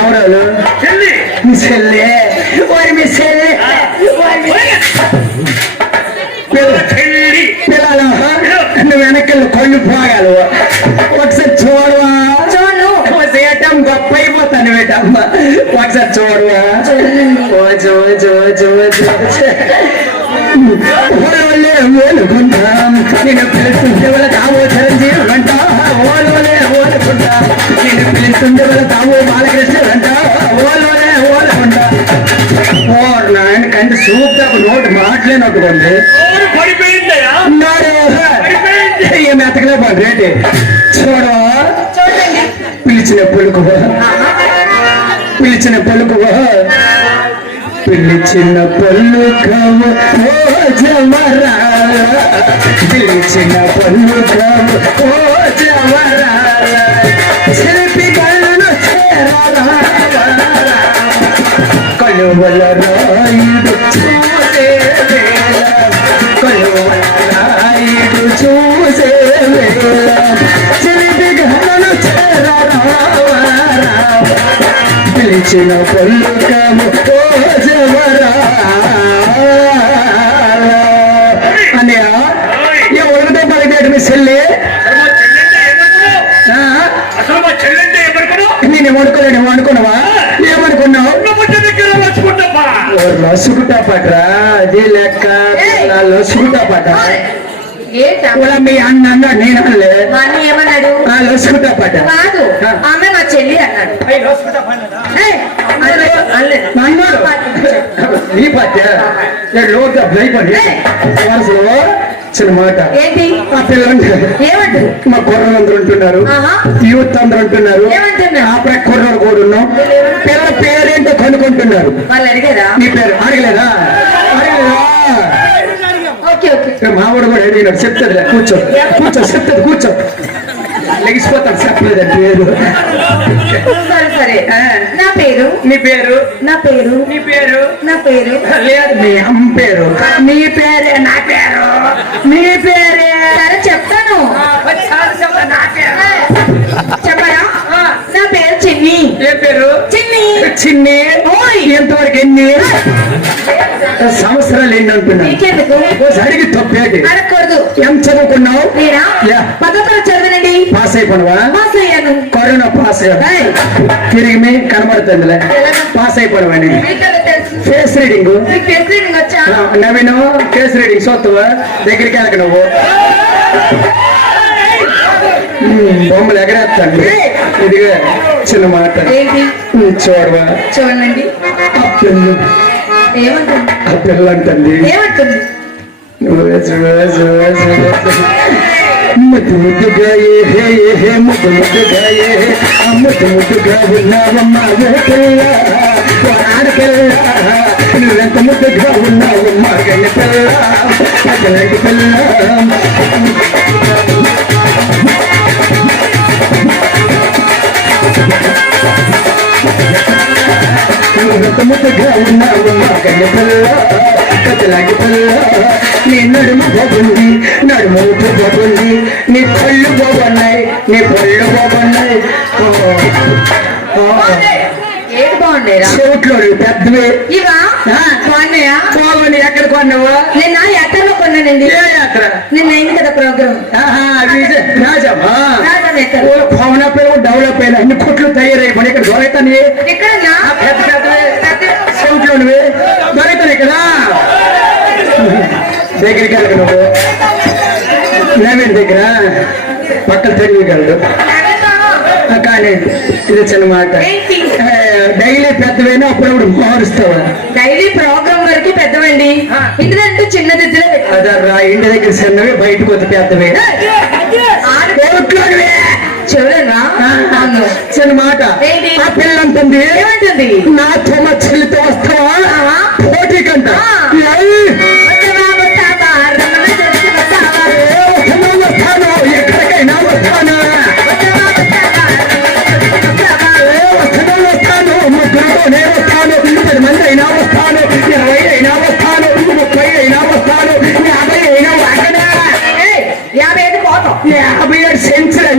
ఎవరు మీ చెల్లి వారి మీ చెల్లి పిల్లలు నువ్వు వెనకెళ్ళి కొళ్ళు పోగాలు ఒకసారి చూడవా చేయటం గొప్ప అయిపోతాను వేటమ్మ ఒకసారి చూడవా ఓలుకుంటాం నేను పిలుస్తుంటే వాళ్ళ తావో చిరంజీవి అంటా ఓలుకుంటా నేను పిలుస్తుంటే వాళ్ళ తావో బాలకృష్ణ అంటా ఓలుకుంటా ఓ నాయన కంటే సూపర్ నోటు మాట్లాడినట్టుకోండి ఏం ఎతకలే బాగు రేటి చూడవా పిలిచిన పలుకువా పిలిచిన పలుకువా పిలిచిన పలుకవు ఓ జవరా పిలిచిన పలుకవు ఓ జవరా శిల్పి కళ్ళను కలువల రాయుడు చూసే కలువల రాయుడు చూసే శిల్పి కళ్ళను పిలిచిన పలుకము ఓ జవరా అన్నయ్య ఎవరితో పలికాడు మీ చెల్లి నేను ఏమనుకోలేను అనుకున్నావా ఏమనుకున్నావు లసుకుంటా పట్రా అదే లెక్క లసుకుంటా పట్ట మీ అన్న అన్నాడు నేను అనలే ఏమన్నాడు లసుకుంటా పట్ట కాదు ఆమె మా చెల్లి అన్నాడు నీ పట్ట లోటు భయపడి వరుసలో చిన్న మాట ఏంటి ఆ పిల్లలు ఏమంటారు మా కుర్రలందరూ ఉంటున్నారు యూత్ అందరూ ఉంటున్నారు ఆ ప్రక్క కుర్రలు కూడా ఉన్నాం పిల్లల పేరేంటో కనుక్కుంటున్నారు వాళ్ళు అడిగారా నీ పేరు అడగలేదా మావాడు కూడా అడిగినాడు చెప్తుంది కూర్చో చెప్తుంది కూర్చో లెగిసిపోతాడు చెప్పలేదండి పేరు సరే నా పేరు నీ పేరు నా పేరు నీ పేరు నా పేరు లేదు మీ అమ్మ పేరు నీ పేరే నా పేరు నీ పేరే సరే చెప్తాను నా పేరు చెప్పరా నా పేరు చిన్ని ఏ పేరు చిన్ని ఎంతవరకు ఎన్ని సంవత్సరాలు ఎన్ని అంటున్నాను అడిగి తప్పేటి అడగకూడదు ఏం చదువుకున్నావు నేనా 10వ తరగతి చదివానండి పాస్ అయిపోయినవా పాస్ అయ్యాను కరోనా పాస్ తిరిగి కనబడుతుందిలే పాస్ అయిపోయినవాడి ఫేస్ రీడింగ్ వచ్చా నవీను ఫేస్ రీడింగ్ చూస్తావా దగ్గరికి వెళ్ళక నువ్వు బొమ్మలు ఎగరేస్తాను ఇదిగా చిన్న మాట చూడవా చూడండి ఆ పిల్ల అంటుంది ముద్దు ముద్దుగా ఏ ముద్దు ముద్దుగా ముద్దు ముద్దుగా ఉన్నావమ్మా పిల్ల ఆడపిల్ల నువ్వెంత ముద్దుగా ఉన్నావమ్మా గని పిల్ల అతలాంటి పిల్ల ముద్దుగా ఉన్నావమ్మా గని పిల్ల కథలాంటి పిల్ల నీ నడుము బాగుంది నడుము బాగుంది నీ కళ్ళు బాగున్నాయి నీ పళ్ళు బాగున్నాయి చెవిట్లో పెద్దవి ఇవా బాగున్నాయా బాగుంది ఎక్కడ కొన్నావా నేను యాత్రలో కొన్నానండి ఏ యాత్ర నిన్న అయింది కదా ప్రోగ్రామ్ రాజమ్మా పవన పేరు డెవలప్ అయిన అన్ని కొట్లు తయారైపోయి ఇక్కడ దొరైతాను ఎక్కడన్నా పెద్ద పెద్ద చెవిట్లో నువ్వే దొరైతాను ఇక్కడ దగ్గరికి వెళ్ళక నువ్వు నవీన్ దగ్గర పక్కన తెలియగలడు కానీ ఇది చిన్న మాట డైలీ పెద్దవైనా అప్పుడప్పుడు మారుస్తావా డైలీ ప్రోగ్రామ్ వరకు పెద్దవండి ఇంటి చిన్నది అదర్రా ఇంటి దగ్గర చిన్నవి బయటకు వచ్చి పెద్దవే చూడరా చిన్న మాట ఆ పిల్లంటుంది ఏమంటుంది నాతో మా చెల్లితో వస్తావా పోటీ కంట ఎక్కడికైనా వస్తాను ముగ్గురుతోనే వస్తాను 10 మంది అయినా వస్తాను 20 అయినా వస్తాను 30 అయినా వస్తాను 50 అయినా వాకనా 50 పోతాం 57 సెంచరీ